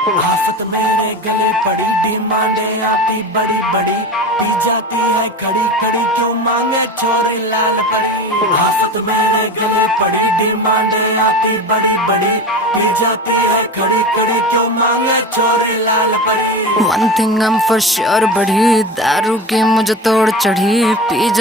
आफत मेरे गले पड़ी, डिमांडे आती बड़ी बड़ी, पी जाती है खड़ी खड़ी, क्यों मांगे छोरे लाल परी। आफत मेरे गले पड़ी, डिमांडे आती बड़ी बड़ी, पी जाती है खड़ी खड़ी, क्यों मांगे छोरे लाल परी। One thing I'm for sure, बढ़ी दारू की मुझे तोड़ चढ़ी, पी जा